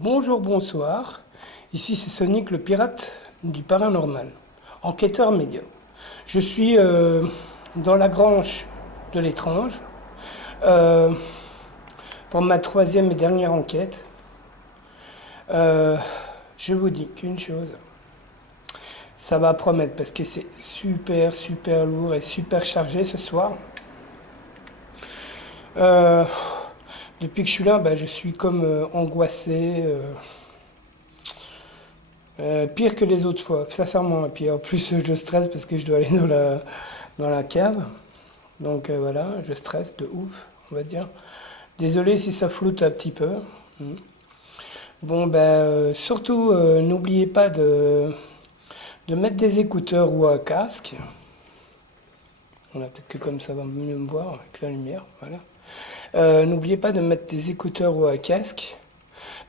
Bonjour, bonsoir. Ici c'est Sonic, le pirate du paranormal, enquêteur médium. Je suis dans la grange de l'étrange euh, pour ma troisième et dernière enquête. Euh, je vous dis qu'une chose, ça va promettre parce que c'est super super lourd et super chargé ce soir. Euh, Depuis que je suis là, je suis comme angoissé. Pire que les autres fois, sincèrement. Et puis en plus, je stresse parce que je dois aller dans la cave. Donc voilà, je stresse de ouf, on va dire. Désolé si ça floute un petit peu. Mm. Bon, surtout, n'oubliez pas de mettre des écouteurs ou un casque. On a peut-être que comme ça va mieux me voir avec la lumière. Voilà. N'oubliez pas de mettre des écouteurs ou un casque.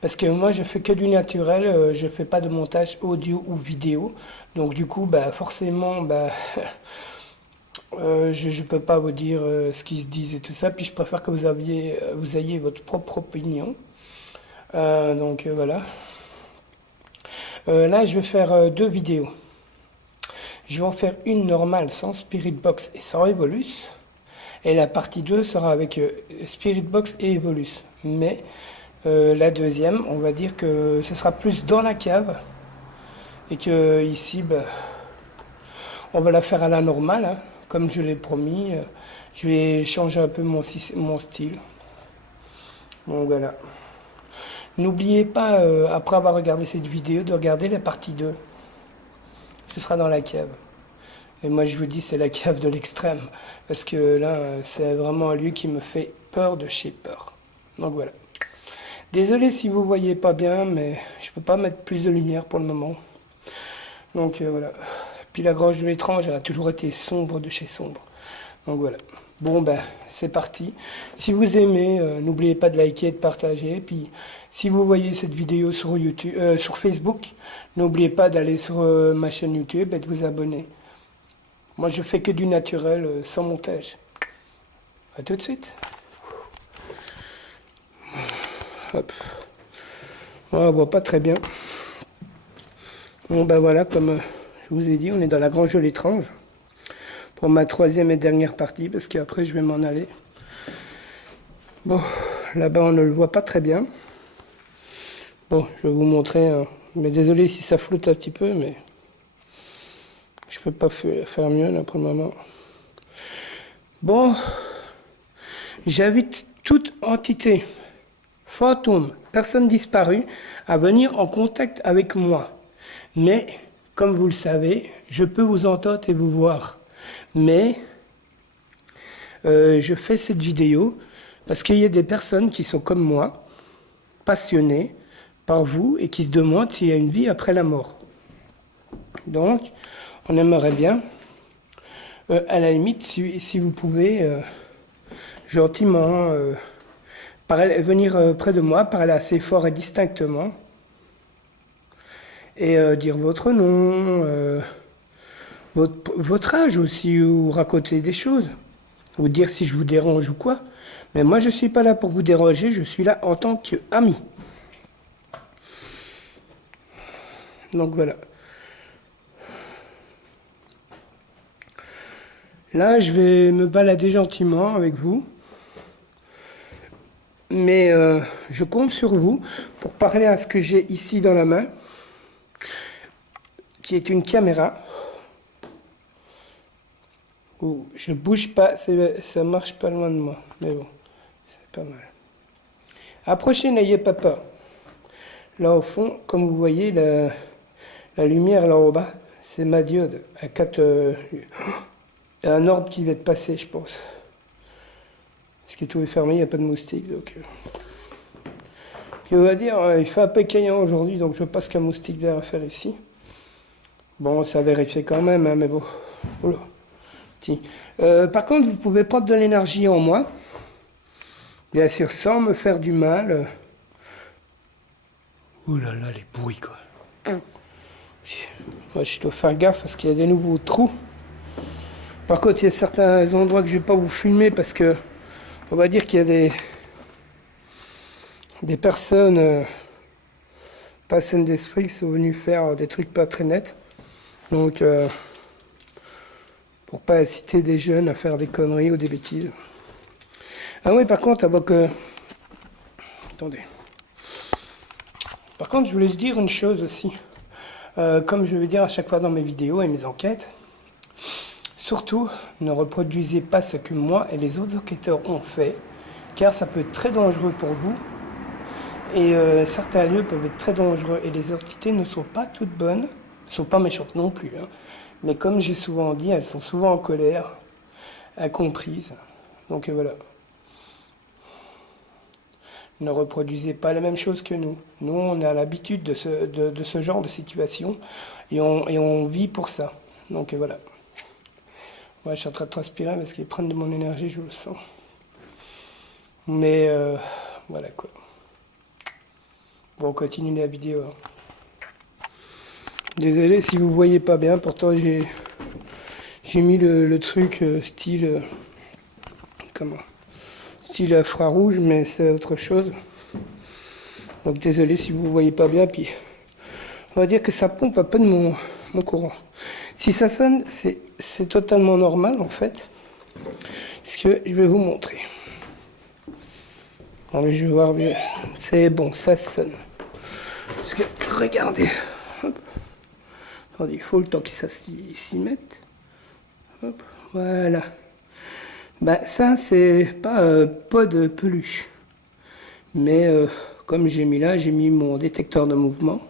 Parce que moi, je fais que du naturel, je fais pas de montage audio ou vidéo. Donc du coup, forcément, je peux pas vous dire ce qu'ils se disent et tout ça. Puis je préfère que vous ayez votre propre opinion. Voilà. Là, je vais faire deux vidéos. Je vais en faire une normale sans Spirit Box et sans Evolus. Et la partie 2 sera avec Spirit Box et Evolus. Mais la deuxième, on va dire que ce sera plus dans la cave. Et que ici, on va la faire à la normale, hein, comme je l'ai promis. Je vais changer un peu mon style. Donc voilà. N'oubliez pas, après avoir regardé cette vidéo, de regarder la partie 2. Ce sera dans la cave. Et moi, je vous dis, c'est la cave de l'extrême. Parce que là, c'est vraiment un lieu qui me fait peur de chez peur. Donc voilà. Désolé si vous voyez pas bien, mais je peux pas mettre plus de lumière pour le moment. Donc voilà. Puis la grange de l'étrange, elle a toujours été sombre de chez sombre. Donc voilà. Bon c'est parti. Si vous aimez, n'oubliez pas de liker et de partager. Puis si vous voyez cette vidéo sur YouTube, sur Facebook, n'oubliez pas d'aller sur ma chaîne YouTube et de vous abonner. Moi je fais que du naturel, sans montage. A tout de suite. Hop. On voit pas très bien. Bon voilà, comme je vous ai dit, on est dans la grange de l'étrange. Pour ma troisième et dernière partie, parce qu'après je vais m'en aller. Bon, là-bas on ne le voit pas très bien. Bon, je vais vous montrer, hein. Mais désolé si ça floute un petit peu, mais je peux pas faire mieux là pour le moment. Bon, j'invite toute entité, fantôme, personne disparue, à venir en contact avec moi. Mais, comme vous le savez, je peux vous entendre et vous voir. Mais, je fais cette vidéo parce qu'il y a des personnes qui sont comme moi, passionnées par vous et qui se demandent s'il y a une vie après la mort. Donc, on aimerait bien, à la limite, si vous pouvez, gentiment, venir près de moi, parler assez fort et distinctement, et dire votre nom, votre âge aussi, ou raconter des choses, ou dire si je vous dérange ou quoi. Mais moi, je ne suis pas là pour vous déranger, je suis là en tant qu'ami. Donc voilà. Là, je vais me balader gentiment avec vous. Mais je compte sur vous pour parler à ce que j'ai ici dans la main, qui est une caméra. Où je bouge pas, ça marche pas loin de moi. Mais bon, c'est pas mal. Approchez, n'ayez pas peur. Là au fond, comme vous voyez, la lumière là au bas, c'est ma diode. À 4, il y a un orbe qui va être passé, je pense. Parce que tout est fermé, il n'y a pas de moustiques. Donc, puis on va dire, il fait un peu caillant aujourd'hui, donc je ne sais pas ce qu'un moustique vient faire ici. Bon, ça a vérifié quand même, hein, mais bon. Oula. Par contre, vous pouvez prendre de l'énergie en moi. Bien sûr, sans me faire du mal. Ouh là là, les bruits, quoi. Moi, je dois faire gaffe parce qu'il y a des nouveaux trous. Par contre, il y a certains endroits que je ne vais pas vous filmer parce que on va dire qu'il y a des personnes pas saines d'esprit, qui sont venus faire des trucs pas très nets. Donc, pour pas inciter des jeunes à faire des conneries ou des bêtises. Ah oui, par contre, avant que... Attendez. Par contre, je voulais dire une chose aussi. Comme je vais dire à chaque fois dans mes vidéos et mes enquêtes, surtout, ne reproduisez pas ce que moi et les autres enquêteurs ont fait, car ça peut être très dangereux pour vous. Et certains lieux peuvent être très dangereux. Et les entités ne sont pas toutes bonnes, ne sont pas méchantes non plus. Hein. Mais comme j'ai souvent dit, elles sont souvent en colère, incomprises. Donc voilà. Ne reproduisez pas la même chose que nous. Nous, on a l'habitude de ce genre de situation et on vit pour ça. Donc voilà. Ouais, je suis en train de transpirer parce qu'ils prennent de mon énergie, je le sens. Mais voilà quoi. Bon, on continue la vidéo. Hein. Désolé si vous voyez pas bien, pourtant j'ai mis le truc style... comment ? Style infrarouge, mais c'est autre chose. Donc désolé si vous ne voyez pas bien, puis on va dire que ça pompe un peu de mon courant. Si ça sonne, c'est totalement normal en fait, ce que je vais vous montrer. Alors, je vais voir bien. C'est bon, ça sonne. Parce que, regardez. Hop. Attendez, il faut le temps que ça s'y mette. Hop, voilà. Bah ça c'est pas de peluche, mais comme j'ai mis là, j'ai mis mon détecteur de mouvement.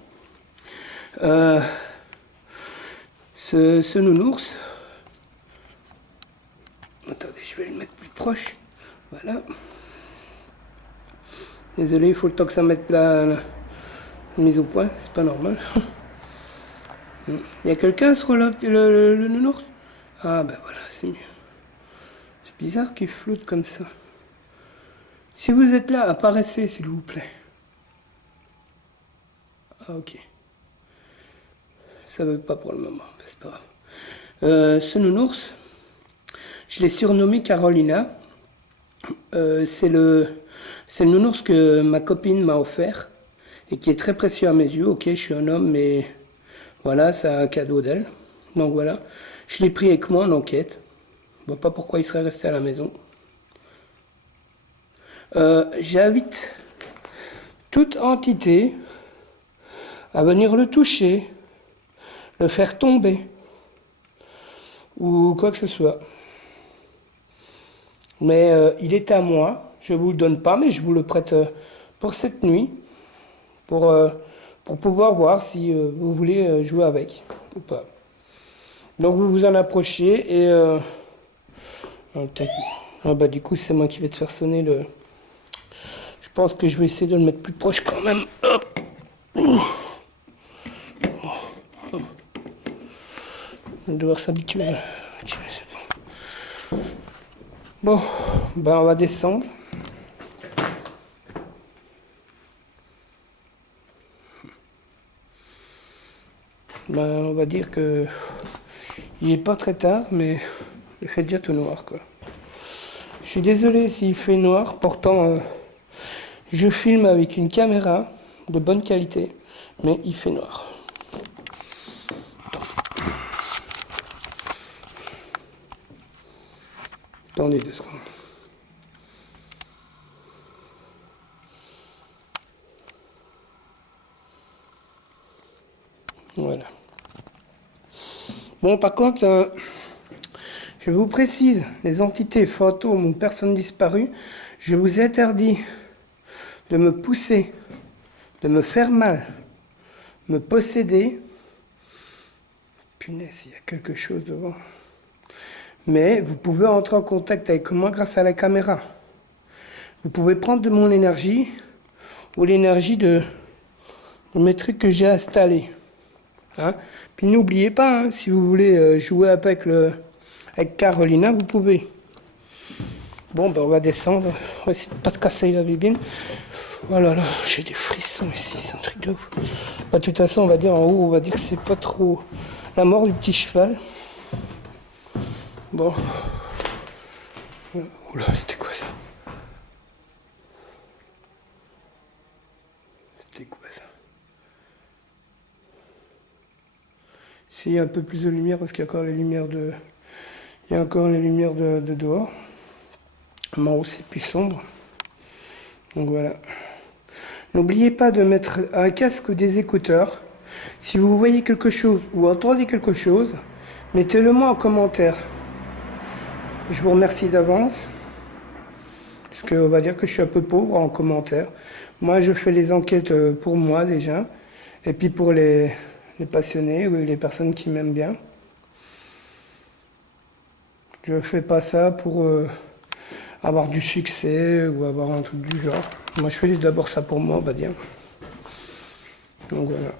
Ce nounours, attendez, je vais le mettre plus proche, voilà. Désolé, il faut le temps que ça mette la mise au point, c'est pas normal. Il y a quelqu'un sur le nounours? Ah ben voilà, c'est mieux. Bizarre qu'il flotte comme ça. Si vous êtes là, apparaissez s'il vous plaît. Ah ok. Ça veut pas pour le moment, c'est pas grave. Ce nounours, je l'ai surnommé Carolina. C'est le nounours que ma copine m'a offert et qui est très précieux à mes yeux. Ok, je suis un homme, mais voilà, c'est un cadeau d'elle. Donc voilà, je l'ai pris avec moi en enquête. Je vois pas pourquoi il serait resté à la maison. J'invite toute entité à venir le toucher, le faire tomber, ou quoi que ce soit. Mais il est à moi, je ne vous le donne pas, mais je vous le prête pour cette nuit, pour pouvoir voir si vous voulez jouer avec ou pas. Donc vous vous en approchez et... ah bah du coup c'est moi qui vais te faire sonner le... Je pense que je vais essayer de le mettre plus proche quand même. Hop. On va devoir s'habituer. Bon, ben on va descendre. Ben on va dire que il est pas très tard, mais il fait déjà tout noir quoi. Je suis désolé s'il fait noir, pourtant je filme avec une caméra de bonne qualité, mais il fait noir. Attendez 2 secondes. Voilà. Bon, par contre, je vous précise, les entités, fantômes ou personnes disparues, je vous interdis de me pousser, de me faire mal, me posséder. Punaise, il y a quelque chose devant. Mais vous pouvez entrer en contact avec moi grâce à la caméra. Vous pouvez prendre de mon énergie ou l'énergie de mes trucs que j'ai installés. Hein? Puis n'oubliez pas, hein, si vous voulez jouer avec Carolina, vous pouvez. Bon, ben on va descendre. On va essayer de ne pas se casser la bibine. Oh là là, j'ai des frissons ici, c'est un truc de ouf. Bah, de toute façon, on va dire en haut, on va dire que c'est pas trop la mort du petit cheval. Bon. Oula, c'était quoi ça? C'était quoi ça? S'il y a un peu plus de lumière, parce qu'il y a encore les lumières de... Il y a encore les lumières de dehors. Mais en haut, c'est plus sombre. Donc voilà. N'oubliez pas de mettre un casque ou des écouteurs. Si vous voyez quelque chose ou entendez quelque chose, mettez-le moi en commentaire. Je vous remercie d'avance. Parce qu'on va dire que je suis un peu pauvre en commentaire. Moi, je fais les enquêtes pour moi déjà. Et puis pour les passionnés ou les personnes qui m'aiment bien. Je ne fais pas ça pour avoir du succès ou avoir un truc du genre. Moi, je fais d'abord ça pour moi, on va dire. Donc voilà.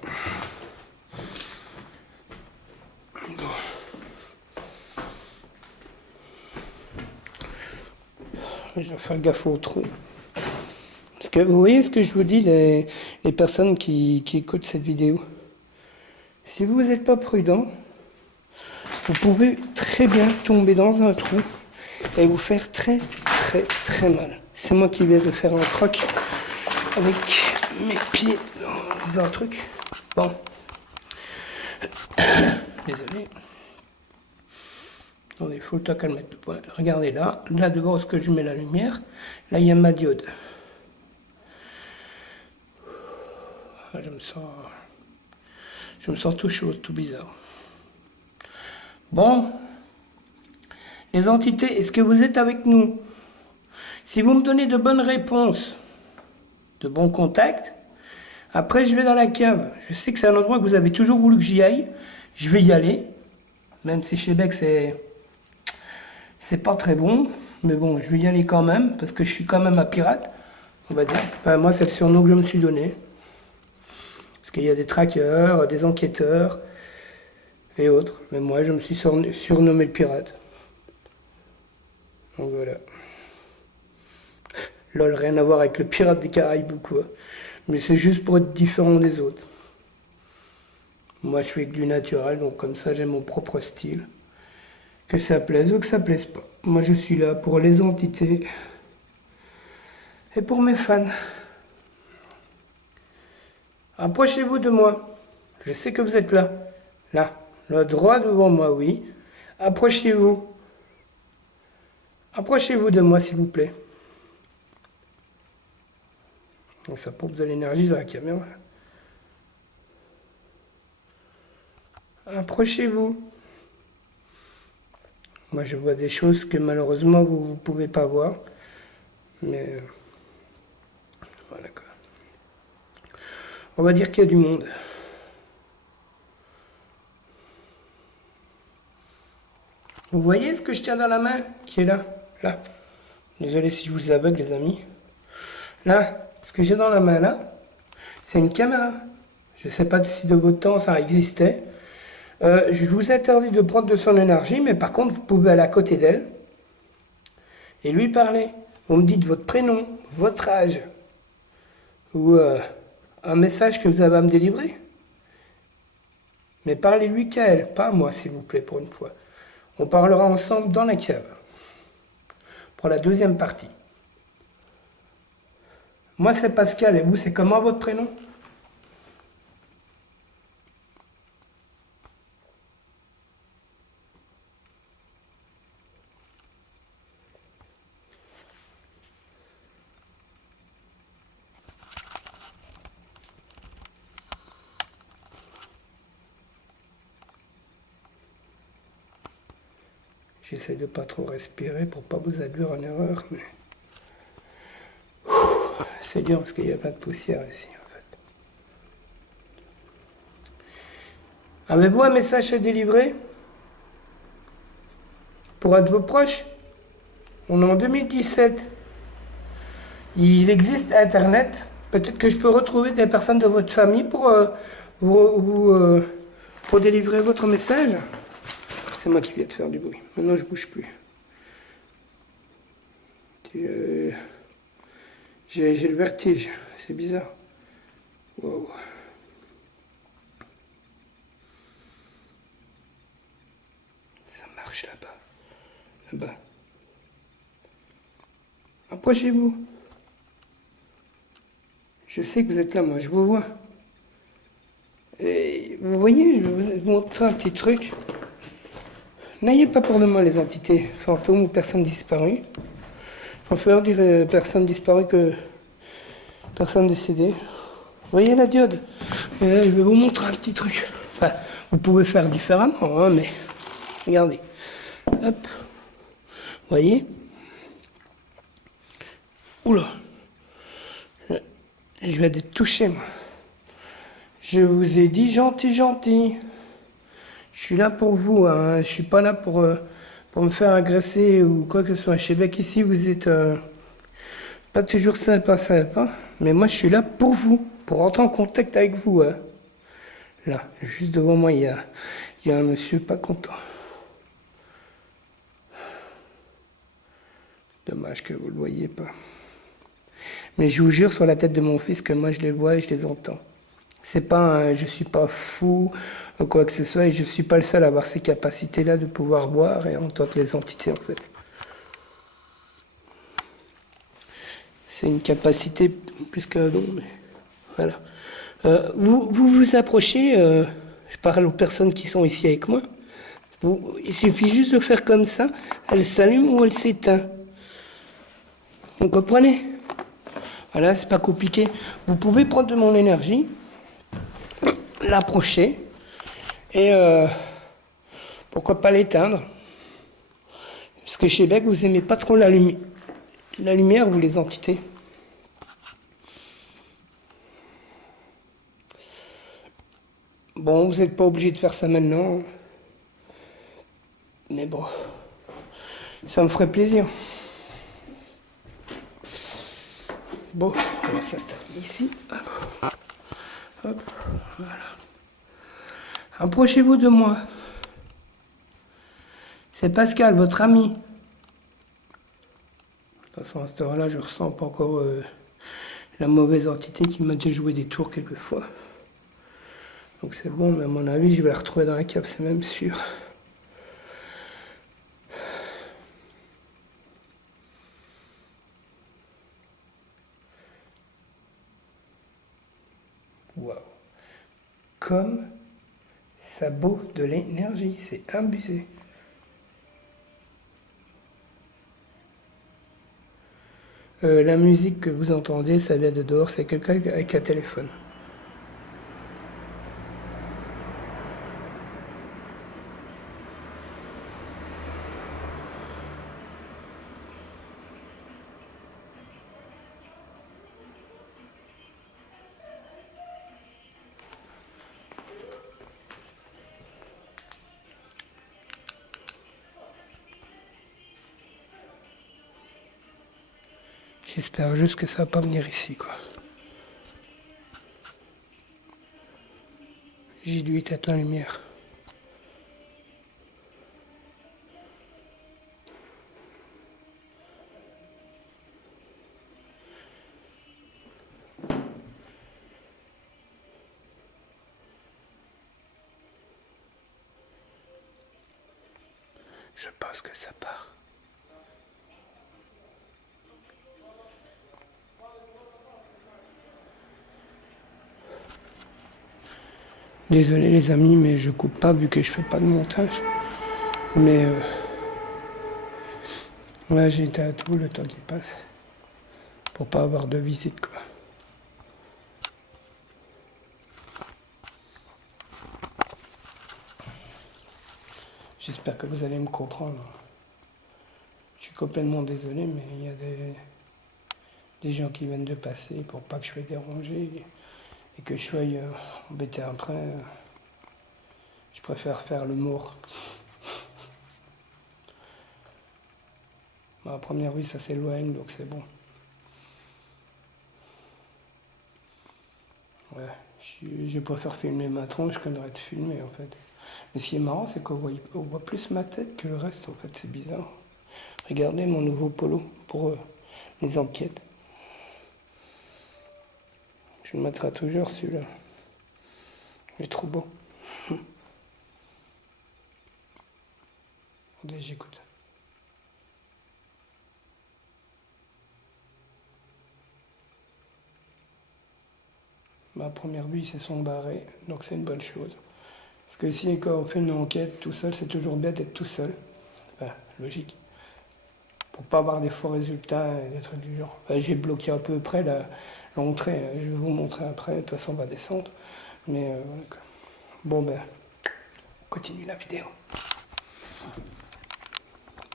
Je vais faire gaffe au trou. Parce que vous voyez ce que je vous dis, les personnes qui écoutent cette vidéo. Si vous n'êtes pas prudent, vous pouvez très bien tomber dans un trou et vous faire très très mal. C'est moi qui viens de faire un croc avec mes pieds dans un truc. Bon. Désolé. Attendez, il faut le temps qu'elle mette le point. Regardez là, là devant où est-ce que je mets la lumière, là il y a ma diode. Je me sens tout chaud, tout bizarre. Bon, les entités, est-ce que vous êtes avec nous? Si vous me donnez de bonnes réponses, de bons contacts, après je vais dans la cave. Je sais que c'est un endroit que vous avez toujours voulu que j'y aille. Je vais y aller, même si chez Beck c'est pas très bon, mais bon, je vais y aller quand même, parce que je suis quand même un pirate, on va dire. Enfin, moi, c'est le surnom que je me suis donné. Parce qu'il y a des traqueurs, des enquêteurs, et autres. Mais moi, je me suis surnommé le pirate. Donc voilà. Lol, rien à voir avec le pirate des Caraïbes ou quoi. Mais c'est juste pour être différent des autres. Moi, je suis avec du naturel, donc comme ça, j'ai mon propre style. Que ça plaise ou que ça plaise pas. Moi, je suis là pour les entités et pour mes fans. Approchez-vous de moi. Je sais que vous êtes là. Là. Là, droit devant moi, oui. Approchez-vous. Approchez-vous de moi, s'il vous plaît. Donc, ça pompe de l'énergie dans la caméra. Approchez-vous. Moi, je vois des choses que malheureusement, vous ne pouvez pas voir. Mais voilà quoi. On va dire qu'il y a du monde. Vous voyez ce que je tiens dans la main qui est là? Là. Désolé si je vous aveugle, les amis. Là, ce que j'ai dans la main là, c'est une caméra. Je ne sais pas si de votre temps ça existait. Je vous interdis de prendre de son énergie, mais par contre, vous pouvez aller à côté d'elle et lui parler. Vous me dites votre prénom, votre âge, ou un message que vous avez à me délivrer. Mais parlez-lui qu'à elle, pas à moi, s'il vous plaît, pour une fois. On parlera ensemble dans la cave, pour la deuxième partie. Moi, c'est Pascal, et vous, c'est comment votre prénom? J'essaie de pas trop respirer pour pas vous induire en erreur, mais c'est dur parce qu'il y a plein de poussière ici, en fait. Avez-vous un message à délivrer pour un de vos proches? On est en 2017. Il existe Internet. Peut-être que je peux retrouver des personnes de votre famille pour, pour délivrer votre message. C'est moi qui viens de faire du bruit. Maintenant, je bouge plus. J'ai le vertige. C'est bizarre. Wow. Ça marche là-bas. Là-bas. Approchez-vous. Je sais que vous êtes là, moi, je vous vois. Et vous voyez, je vais vous montrer un petit truc. N'ayez pas peur de moi, les entités fantômes ou personnes disparues. Je préfère dire personnes disparues que personnes décédées. Vous voyez la diode? Je vais vous montrer un petit truc. Enfin, vous pouvez faire différemment, hein, mais regardez. Hop. Vous voyez? Oula. Je vais être touché, moi. Je vous ai dit gentil, gentil. Je suis là pour vous, hein. Je suis pas là pour me faire agresser ou quoi que ce soit. Je sais bien qu'ici, vous êtes pas toujours sympa, sympa. Mais moi, je suis là pour vous, pour rentrer en contact avec vous. Hein. Là, juste devant moi, il y a un monsieur pas content. Dommage que vous le voyez pas. Mais je vous jure sur la tête de mon fils que moi, je les vois et je les entends. C'est pas, je suis pas fou ou quoi que ce soit, et je suis pas le seul à avoir ces capacités-là de pouvoir voir et entendre les entités en fait. C'est une capacité plus qu'un don, mais voilà. Vous approchez, je parle aux personnes qui sont ici avec moi, il suffit juste de faire comme ça, elle s'allume ou elle s'éteint. Vous comprenez? Voilà, c'est pas compliqué. Vous pouvez prendre de mon énergie, l'approcher et pourquoi pas l'éteindre. Parce que je sais bien que vous aimez pas trop la lumière ou les entités. Bon, vous n'êtes pas obligé de faire ça maintenant. Mais bon, ça me ferait plaisir. Bon, on va s'installer ici. Hop. Hop. Voilà. Approchez-vous de moi. C'est Pascal, votre ami. De toute façon, à cette heure-là, je ressens pas encore la mauvaise entité qui m'a déjà joué des tours quelquefois. Donc c'est bon, mais à mon avis, je vais la retrouver dans la cape, c'est même sûr. Waouh. Comme ça bouffe de l'énergie, c'est abusé. La musique que vous entendez, ça vient de dehors, c'est quelqu'un avec un téléphone. J'espère juste que ça va pas venir ici, quoi. J'ai dû éteindre la lumière. Je pense que ça part. Désolé les amis, mais je coupe pas vu que je fais pas de montage. Mais là j'ai été à tout le temps qui passe. Pour pas avoir de visite quoi. J'espère que vous allez me comprendre. Je suis complètement désolé, mais il y a des gens qui viennent de passer pour pas que je sois dérangé et que je sois embêté après. Je préfère faire le mort. À première vue, ça s'éloigne, donc c'est bon. Ouais, je préfère filmer ma tronche que de filmer en fait. Mais ce qui est marrant, c'est qu'on voit plus ma tête que le reste en fait, c'est bizarre. Regardez mon nouveau polo pour les enquêtes. Je le mettrai toujours celui-là. Il est trop beau. Attendez, j'écoute. Ma première vue, c'est son barré, donc c'est une bonne chose. Parce que si quand on fait une enquête tout seul, c'est toujours bien d'être tout seul. Enfin, logique. Pour pas avoir des faux résultats et des trucs du genre. Enfin, j'ai bloqué à peu près l'entrée. Je vais vous montrer après. De toute façon, on va descendre. Mais voilà quoi. Bon ben, on continue la vidéo.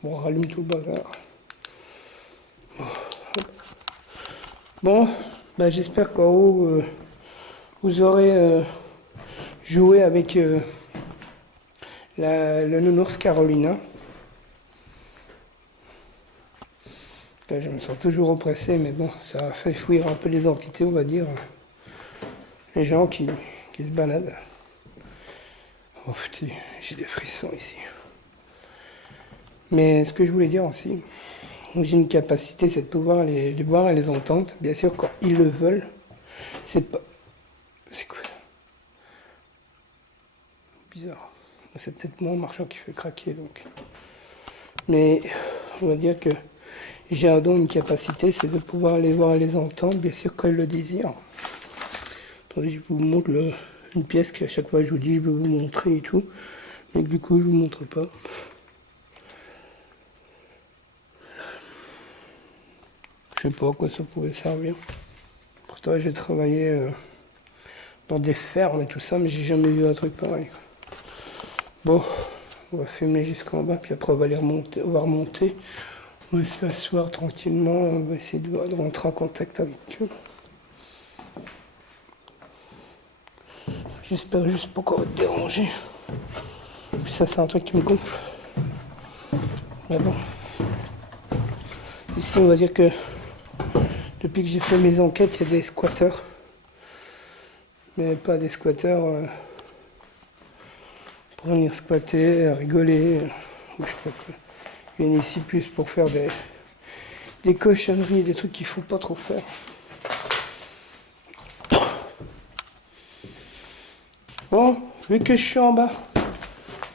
Bon, on rallume tout le bazar. Bon, ben, j'espère qu'en haut, vous aurez joué avec le nounours Carolina. Là, je me sens toujours oppressé, mais bon, ça a fait fuir un peu les entités, on va dire. Les gens qui se baladent. Oh putain, j'ai des frissons ici. Mais ce que je voulais dire aussi, j'ai une capacité, c'est de pouvoir les voir et les entendre. Bien sûr, quand ils le veulent, c'est pas... C'est quoi ça? Bizarre. C'est peut-être moi, marchand, qui fait craquer, donc. Mais on va dire que j'ai un don, une capacité, c'est de pouvoir les voir et les entendre, bien sûr, quand ils le désirent. Attendez, je vous montre une pièce qu'à chaque fois je vous dis, je vais vous montrer et tout. Mais du coup, je vous montre pas. Je sais pas à quoi ça pourrait servir. Pourtant, j'ai travaillé dans des fermes et tout ça, mais j'ai jamais vu un truc pareil. Bon, on va fumer jusqu'en bas, puis après on va aller remonter, on va remonter. On va s'asseoir tranquillement, on va essayer de rentrer en contact avec eux. J'espère juste pas qu'on va te déranger. Puis ça, c'est un truc qui me gonfle. Mais bon. Ici, on va dire que depuis que j'ai fait mes enquêtes, il y a des squatteurs. Mais pas des squatteurs pour venir squatter, rigoler. Ou je crois qu'ils viennent ici plus pour faire des cochonneries, des trucs qu'il faut pas trop faire. Bon, vu que je suis en bas,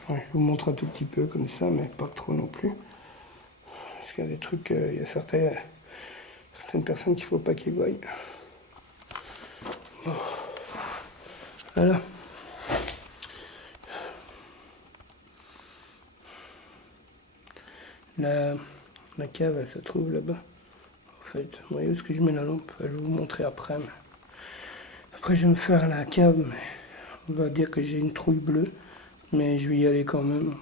ouais, je vous montre un tout petit peu comme ça, mais pas trop non plus. Parce qu'il y a des trucs, il y a certaines personnes qu'il ne faut pas qu'ils voient. Bon. Voilà. La cave, elle se trouve là-bas. En fait, vous voyez où est-ce que je mets la lampe? Je vais vous montrer après. Mais... Après, je vais me faire la cave, mais on va dire que j'ai une trouille bleue, mais je vais y aller quand même.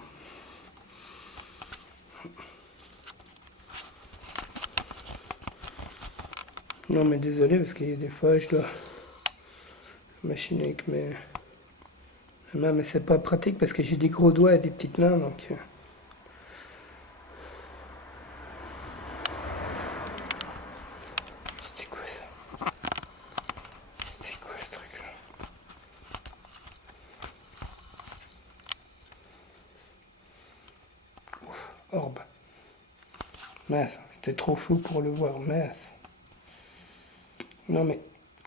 Non, mais désolé, parce qu'il y a des fois, je dois machiner avec mes mains, mais c'est pas pratique parce que j'ai des gros doigts et des petites mains, donc... C'était quoi ça? C'était quoi ce truc-là? Ouf, orbe. Mince, c'était trop flou pour le voir, mince. Non mais,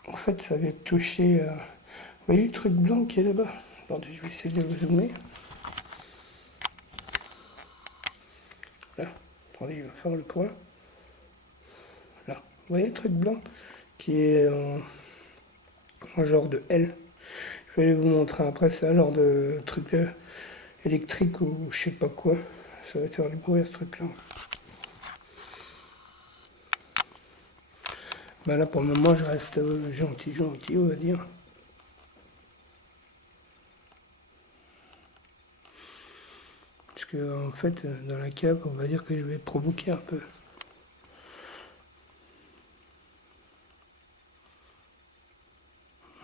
en fait, ça vient toucher... Vous voyez le truc blanc qui est là-bas? Attendez, je vais essayer de le zoomer. Là, attendez, il va faire le point. Là, vous voyez le truc blanc qui est en genre de L. Je vais vous montrer après, c'est un genre de truc électrique ou je sais pas quoi. Ça va faire du bruit à ce truc-là. Bah là, pour le moment, je reste gentil, on va dire. Parce que, en fait, dans la cave, on va dire que je vais provoquer un peu.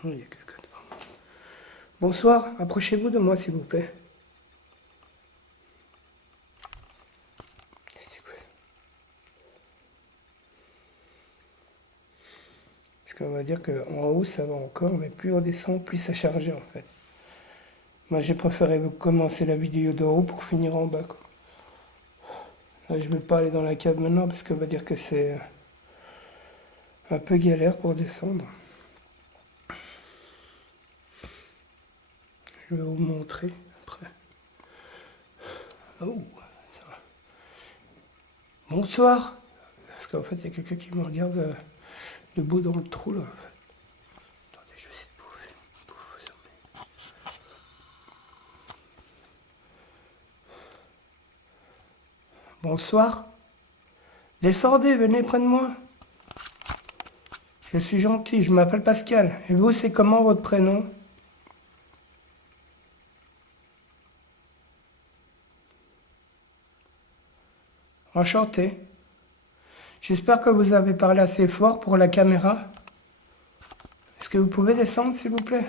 Oh, il y a quelqu'un devant. Bonsoir, approchez-vous de moi, s'il vous plaît. Parce qu'on va dire qu'en haut, ça va encore, mais plus on descend, plus ça charge en fait. Moi, j'ai préféré commencer la vidéo d'en haut pour finir en bas, quoi. Là, je ne vais pas aller dans la cave maintenant, parce qu'on va dire que c'est un peu galère pour descendre. Je vais vous montrer après. Oh, ça va. Bonsoir. Parce qu'en fait, il y a quelqu'un qui me regarde debout dans le trou, là. En fait. Attendez, je vais essayer de bouffer. Bonsoir. Descendez, venez près de moi. Je suis gentil, je m'appelle Pascal. Et vous, c'est comment votre prénom? Enchanté. J'espère que vous avez parlé assez fort pour la caméra. Est-ce que vous pouvez descendre, s'il vous plaît?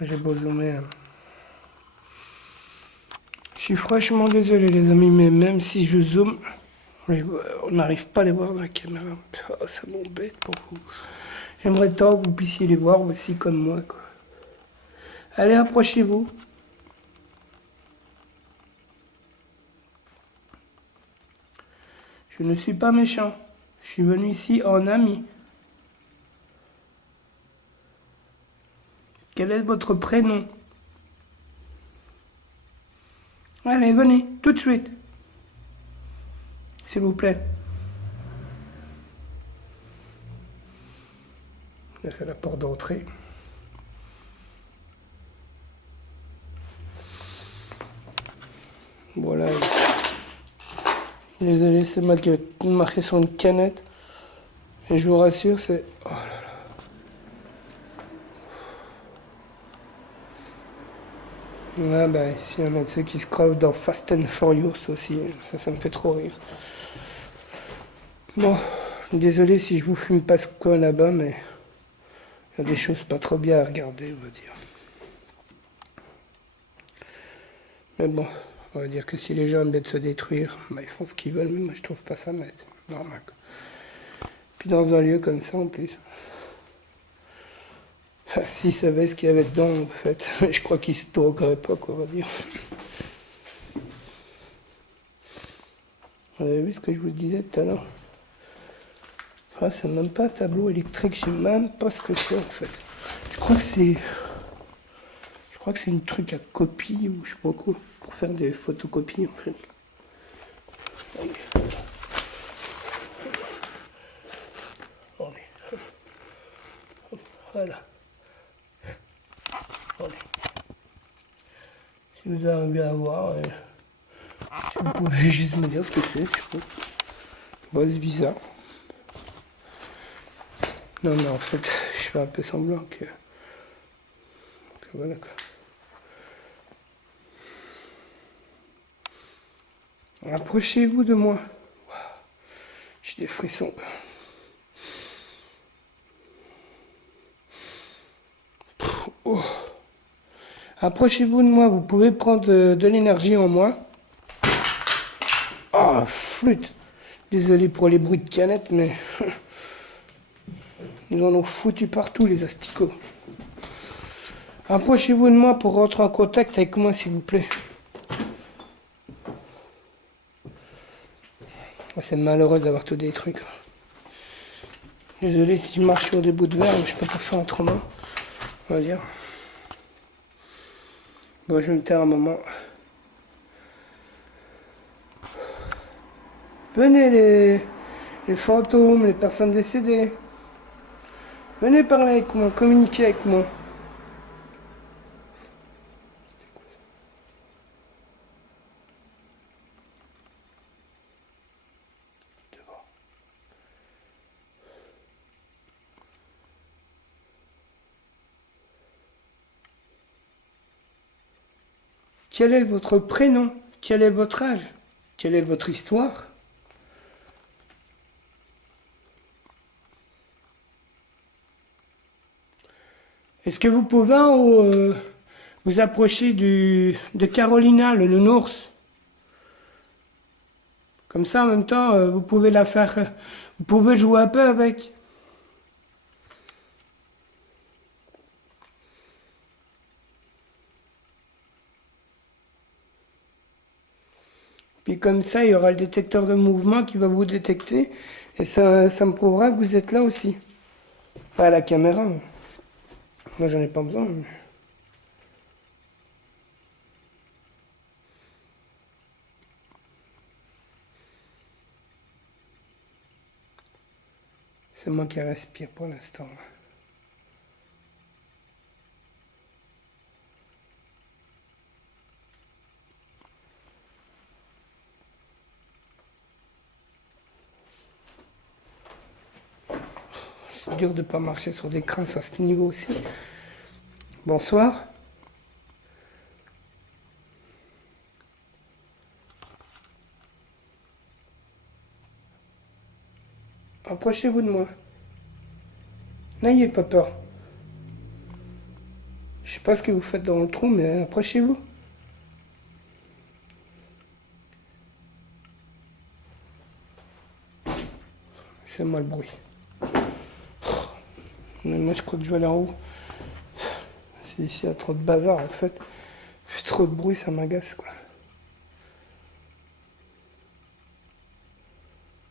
J'ai beau zoomer. Je suis franchement désolé, les amis, mais même si je zoome, on n'arrive pas à les voir dans la caméra. Oh, ça m'embête pour vous. J'aimerais tant que vous puissiez les voir aussi comme moi, quoi. Allez, approchez-vous. Je ne suis pas méchant. Je suis venu ici en ami. Quel est votre prénom? Allez, venez, tout de suite. S'il vous plaît. Là, c'est la porte d'entrée. Voilà. Désolé, c'est moi qui ai marqué sur une canette. Et je vous rassure, c'est... Oh là là. Ah bah, ici, il y en a de ceux qui se crevent dans Fast and Furious aussi. Ça me fait trop rire. Bon, désolé si je vous fume pas ce coin là-bas, mais il y a des choses pas trop bien à regarder, on va dire. Mais bon, on va dire que si les gens aiment bien de se détruire, bah, ils font ce qu'ils veulent, mais moi je trouve pas ça net. Normal. Puis dans un lieu comme ça en plus. Enfin, s'ils savaient ce qu'il y avait dedans, en fait, je crois qu'ils se drogueraient pas, quoi, on va dire. Vous avez vu ce que je vous disais tout à l'heure? Ah, c'est même pas un tableau électrique, je sais même pas ce que c'est en fait. Je crois que c'est. Je crois que c'est une truc à copie ou je sais pas quoi. Pour faire des photocopies en fait. Allez. Allez. Voilà. Allez. Si vous arrivez à voir, si vous pouvez juste me dire ce que c'est, je sais pas. Bon, c'est bizarre. Non, mais en fait, je fais un peu semblant que voilà quoi. Approchez-vous de moi. J'ai des frissons. Oh. Approchez-vous de moi, vous pouvez prendre de l'énergie en moi. Oh, flûte. Désolé pour les bruits de canettes, mais ils en ont foutu partout, les asticots. Approchez-vous de moi pour rentrer en contact avec moi, s'il vous plaît. C'est malheureux d'avoir tout détruit, quoi. Désolé si je marche sur des bouts de verre, mais je peux pas faire autrement. On va dire. Bon, je vais me taire un moment. Venez les fantômes, les personnes décédées. Venez parler avec moi, communiquer avec moi. Quel est votre prénom? Quel est votre âge? Quelle est votre histoire? Est-ce que vous pouvez vous approcher de Carolina, le nounours? Comme ça, en même temps, vous pouvez la faire... vous pouvez jouer un peu avec. Puis comme ça, il y aura le détecteur de mouvement qui va vous détecter. Et ça me prouvera que vous êtes là aussi. Pas à la caméra. Moi, j'en ai pas besoin. C'est moi qui respire pour l'instant. C'est dur de pas marcher sur des crins à ce niveau aussi. Bonsoir. Approchez-vous de moi. N'ayez pas peur. Je sais pas ce que vous faites dans le trou, mais approchez-vous. C'est moi le bruit. Mais moi je crois que je vais aller en haut. C'est ici, il y a trop de bazar en fait. Il fait trop de bruit, ça m'agace quoi.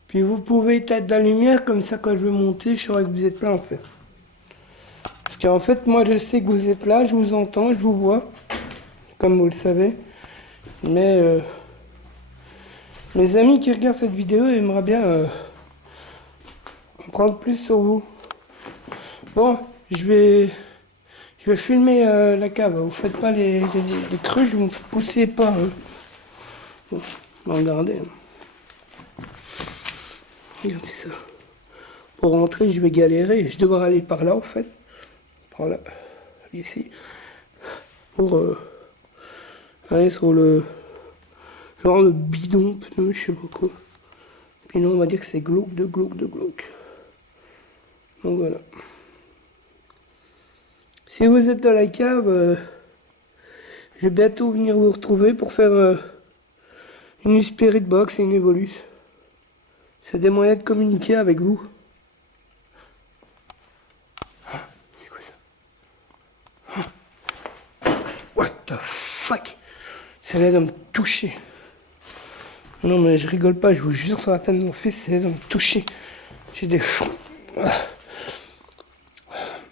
Puis vous pouvez éteindre la lumière, comme ça quand je vais monter, je saurai que vous êtes là en fait. Parce qu'en fait, moi je sais que vous êtes là, je vous entends, je vous vois, comme vous le savez. Mais mes amis qui regardent cette vidéo aimeraient bien en prendre plus sur vous. Bon, je vais filmer la cave. Vous faites pas les cruches, vous ne poussez pas. Hein. Bon, regardez. Regardez ça. Pour rentrer, je vais galérer. Je devrais aller par là, en fait. Par là. Ici. Pour aller sur le... genre le bidon, pneu, je sais pas quoi. Puis là, on va dire que c'est glauque de glauque de glauque. Donc voilà. Si vous êtes dans la cave, je vais bientôt venir vous retrouver pour faire une Spirit Box et une Evolus. C'est des moyens de communiquer avec vous. C'est quoi ça? What the fuck? Ça vient de me toucher. Non mais je rigole pas, je vous jure sur la tête de mon fils, ça vient de me toucher. J'ai des...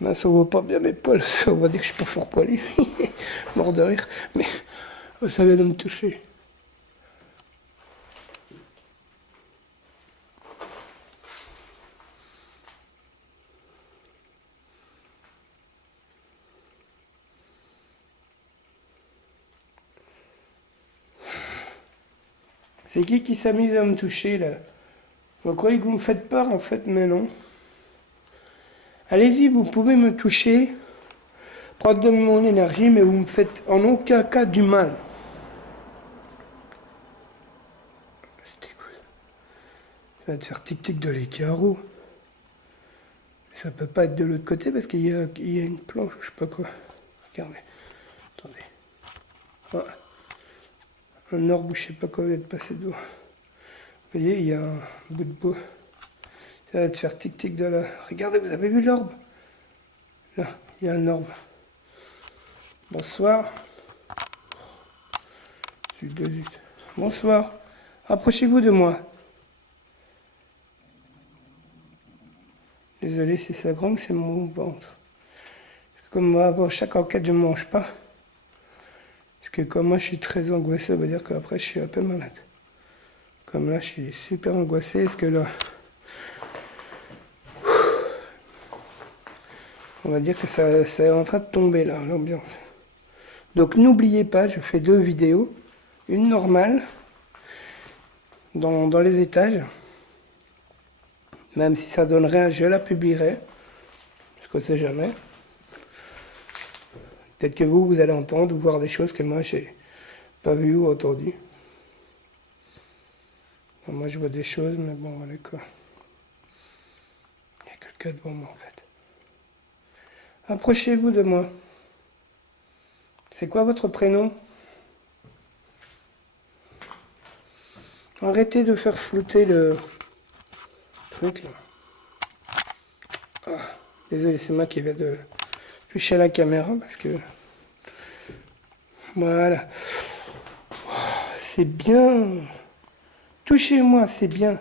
Ben, ça voit pas bien mes poils, on va dire que je suis pas fort poilu. Mort de rire, mais ça vient de me toucher. C'est qui s'amuse à me toucher là? Vous croyez que vous me faites peur en fait, mais non. Allez-y, vous pouvez me toucher, prendre de mon énergie, mais vous me faites en aucun cas du mal. C'était quoi? Ça va te faire tic-tic de les carreaux. Ça peut pas être de l'autre côté parce qu'il y a une planche ou je sais pas quoi. Regardez. Attendez. Voilà. Un orbe ou je sais pas quoi vient de passer devant. Vous voyez, il y a un bout de bois. Ça va te faire tic-tic de là. Regardez, vous avez vu l'orbe? Là, il y a un orbe. Bonsoir. Bonsoir. Approchez-vous de moi. Désolé si ça gronde, c'est mon ventre. Comme avant chaque enquête, je ne mange pas. Parce que comme moi, je suis très angoissé, ça veut dire qu'après, je suis un peu malade. Comme là, je suis super angoissé. Parce que là, on va dire que ça est en train de tomber là, l'ambiance. Donc n'oubliez pas, je fais 2 vidéos. Une normale, dans les étages. Même si ça donne rien, je la publierai. Parce qu'on ne sait jamais. Peut-être que vous allez entendre ou voir des choses que moi, j'ai pas vues ou entendues. Moi, je vois des choses, mais bon, voilà quoi. Il y a quelqu'un devant moi, en fait. Approchez-vous de moi. C'est quoi votre prénom? Arrêtez de faire flotter le truc, là. Ah, désolé, c'est moi qui vais de toucher à la caméra, parce que... Voilà. C'est bien. Touchez-moi, c'est bien.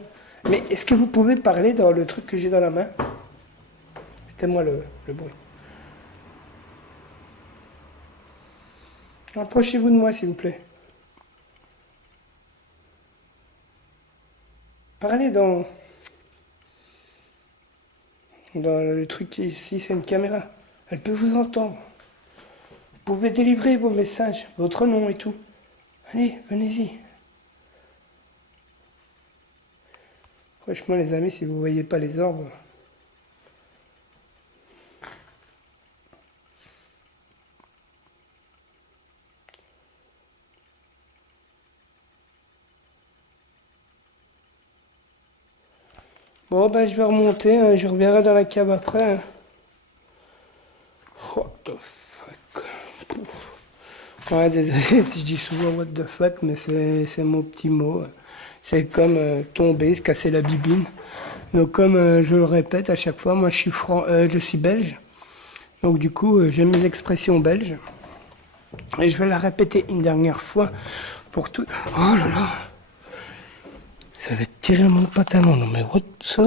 Mais est-ce que vous pouvez parler dans le truc que j'ai dans la main? C'était moi le bruit. Approchez-vous de moi, s'il vous plaît. Parlez dans le truc ici, c'est une caméra. Elle peut vous entendre. Vous pouvez délivrer vos messages, votre nom et tout. Allez, venez-y. Franchement, les amis, si vous ne voyez pas les orbes, Bon, ben, je vais remonter, hein, je reviendrai dans la cave après. Hein. What the fuck. Ouais, désolé si je dis souvent what the fuck, mais c'est mon petit mot. C'est comme tomber, se casser la bibine. Donc comme je le répète à chaque fois, moi je suis belge. Donc du coup, j'ai mes expressions belges. Et je vais la répéter une dernière fois pour tout. Oh là là! Ça va tirer mon pantalon, non mais what ça?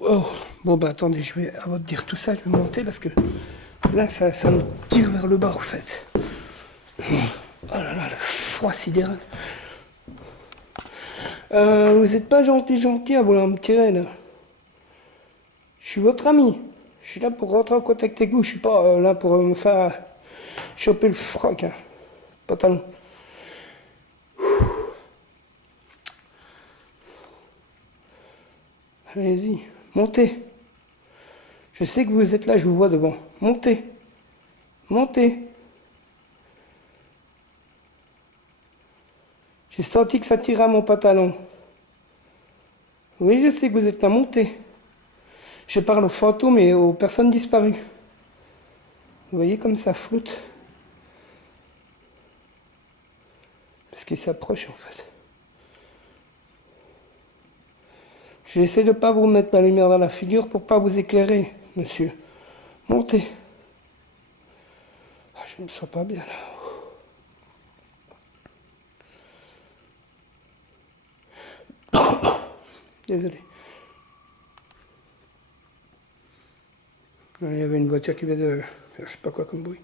Oh. Bon bah attendez, je vais, avant de dire tout ça, je vais monter parce que là ça me tire vers le bas en fait. Oh là là, le froid sidéral. Vous êtes pas gentil à vouloir me tirer là. Je suis votre ami. Je suis là pour rentrer en contact avec vous. Je suis pas là pour me faire choper le froc. Hein. Pantalon. Allez-y, montez. Je sais que vous êtes là, je vous vois devant. Montez. Montez. J'ai senti que ça tirait à mon pantalon. Oui, je sais que vous êtes là, montez. Je parle aux fantômes et aux personnes disparues. Vous voyez comme ça flotte. Parce qu'ils s'approchent en fait. J'essaie de ne pas vous mettre la lumière dans la figure pour pas vous éclairer, monsieur. Montez. Ah, je ne me sens pas bien là. Désolé. Il y avait une voiture qui vient de faire je sais pas quoi comme bruit.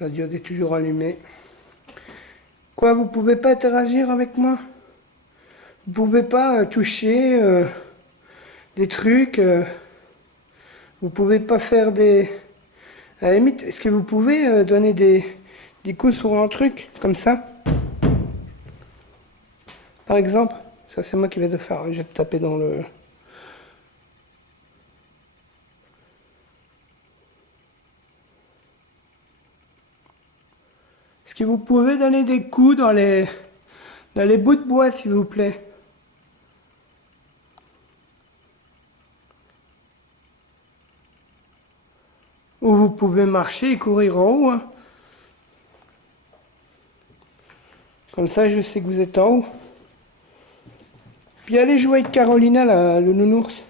La diode est toujours allumée. Quoi, vous pouvez pas interagir avec moi? Vous pouvez pas toucher des trucs? Vous pouvez pas faire des... À la limite, est-ce que vous pouvez donner des coups sur un truc, comme ça? Par exemple, ça c'est moi qui vais le faire, je vais te taper dans le... Est-ce que vous pouvez donner des coups dans les bouts de bois, s'il vous plaît? Ou vous pouvez marcher et courir en haut. Hein. Comme ça, je sais que vous êtes en haut. Puis allez jouer avec Carolina, le nounours.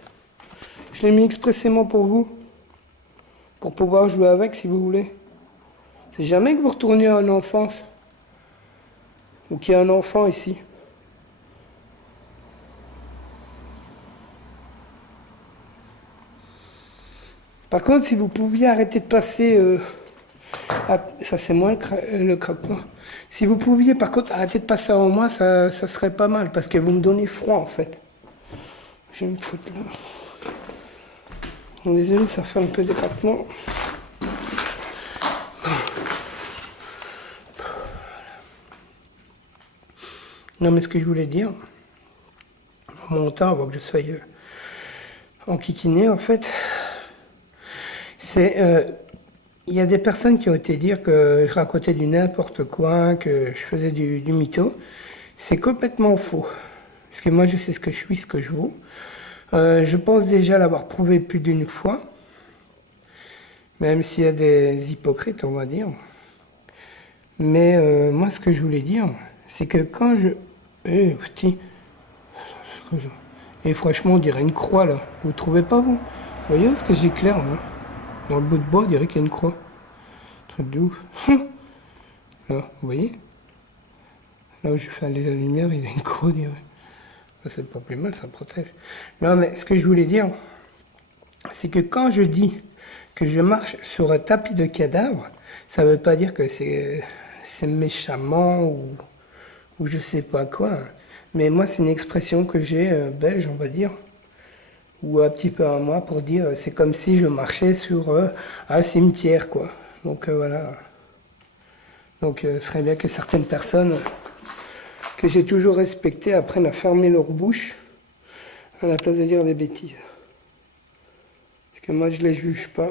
Je l'ai mis expressément pour vous. Pour pouvoir jouer avec, si vous voulez. C'est jamais que vous retournez en enfance. Ou qu'il y a un enfant ici. Par contre, si vous pouviez arrêter de passer... ça c'est moins le craquement. Si vous pouviez par contre arrêter de passer avant moi, ça serait pas mal. Parce que vous me donnez froid en fait. Je vais me foutre là. Bon, désolé, ça fait un peu d'éclatement. Non mais ce que je voulais dire, en montant avant que je sois enquiquiné en fait, c'est... il y a des personnes qui ont été dire que je racontais du n'importe quoi, que je faisais du mytho. C'est complètement faux. Parce que moi je sais ce que je suis, ce que je vaux. Je pense déjà l'avoir prouvé plus d'une fois. Même s'il y a des hypocrites, on va dire. Mais moi ce que je voulais dire, c'est que quand je... petit... Et franchement, on dirait une croix là. Vous trouvez pas vous? Vous voyez ce que j'éclaire là? Dans le bout de bois, on dirait qu'il y a une croix. Truc de ouf. Là, vous voyez? Là où je fais aller la lumière, il y a une croix, on dirait. C'est pas plus mal, ça protège. Non, mais ce que je voulais dire, c'est que quand je dis que je marche sur un tapis de cadavres, ça veut pas dire que c'est méchamment ou je sais pas quoi. Mais moi, c'est une expression que j'ai belge, on va dire. Ou un petit peu à moi pour dire c'est comme si je marchais sur un cimetière quoi. Donc voilà. Donc ce serait bien que certaines personnes que j'ai toujours respectées apprennent à fermer leur bouche à la place de dire des bêtises. Parce que moi je les juge pas.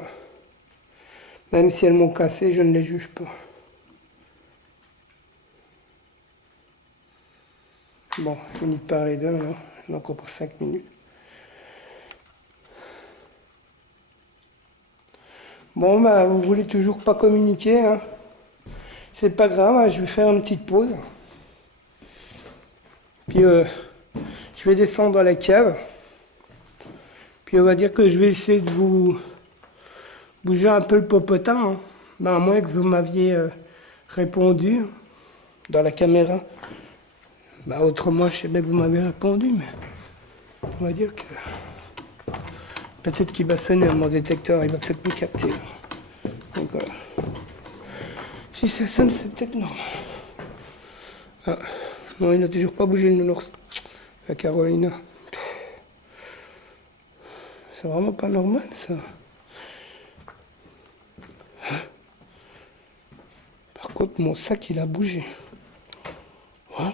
Même si elles m'ont cassé, je ne les juge pas. Bon, fini de parler d'eux maintenant. On a encore pour 5 minutes. Bon, bah, vous voulez toujours pas communiquer, hein? C'est pas grave, hein, je vais faire une petite pause. Puis, je vais descendre à la cave. Puis, on va dire que je vais essayer de vous bouger un peu le popotin, hein. Ben, à moins que vous m'aviez répondu dans la caméra. Bah, autrement, je sais bien que vous m'avez répondu, mais on va dire que peut-être qu'il va sonner à mon détecteur, il va peut-être me capter. Donc voilà. Si ça sonne, c'est peut-être normal. Ah, non, il n'a toujours pas bougé le nounours. La Carolina. C'est vraiment pas normal, ça. Par contre, mon sac, il a bougé. What?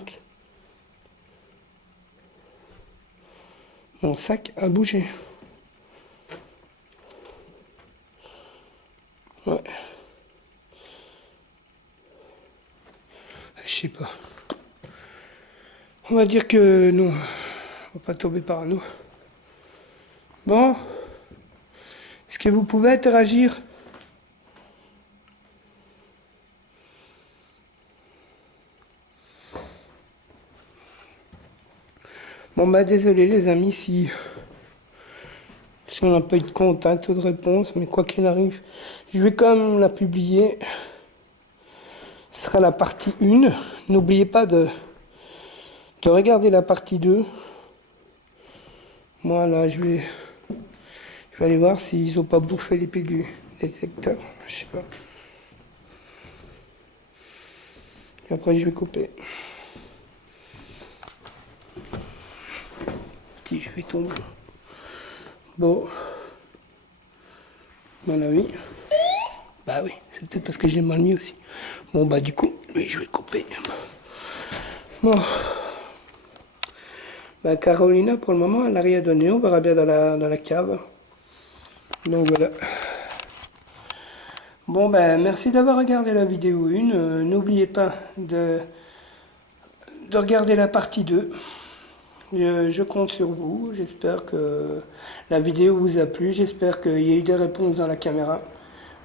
Mon sac a bougé. Ouais. Je sais pas. On va dire que non, on va pas tomber par nous. Bon. Est-ce que vous pouvez interagir? Bon bah désolé les amis si on n'a pas eu de contact ou de réponse, mais quoi qu'il arrive, je vais quand même la publier. Ce sera la partie 1. N'oubliez pas de regarder la partie 2. Moi là je vais aller voir s'ils n'ont pas bouffé les piles du détecteur. Je sais pas. Et après je vais couper. Si je vais tomber. Bon. À mon avis. Bah oui, c'est peut-être parce que j'ai mal mis aussi. Bon bah du coup, oui, je vais couper. Bon. Bah Carolina, pour le moment, elle n'a rien donné. On verra bien dans la cave. Donc voilà. Bon ben merci d'avoir regardé la vidéo 1. N'oubliez pas de regarder la partie 2. Je compte sur vous. J'espère que la vidéo vous a plu. J'espère qu'il y a eu des réponses dans la caméra.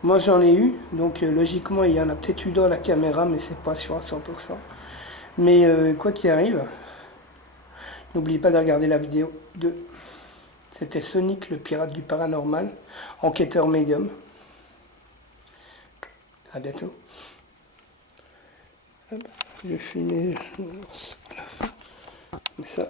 Moi j'en ai eu, donc logiquement il y en a peut-être eu dans la caméra, mais c'est pas sûr à 100%. Mais quoi qu'il arrive, n'oubliez pas de regarder la vidéo 2. C'était Sonic, le pirate du paranormal, enquêteur médium. À bientôt. Hop, je vais filmer à la fin. Comme ça.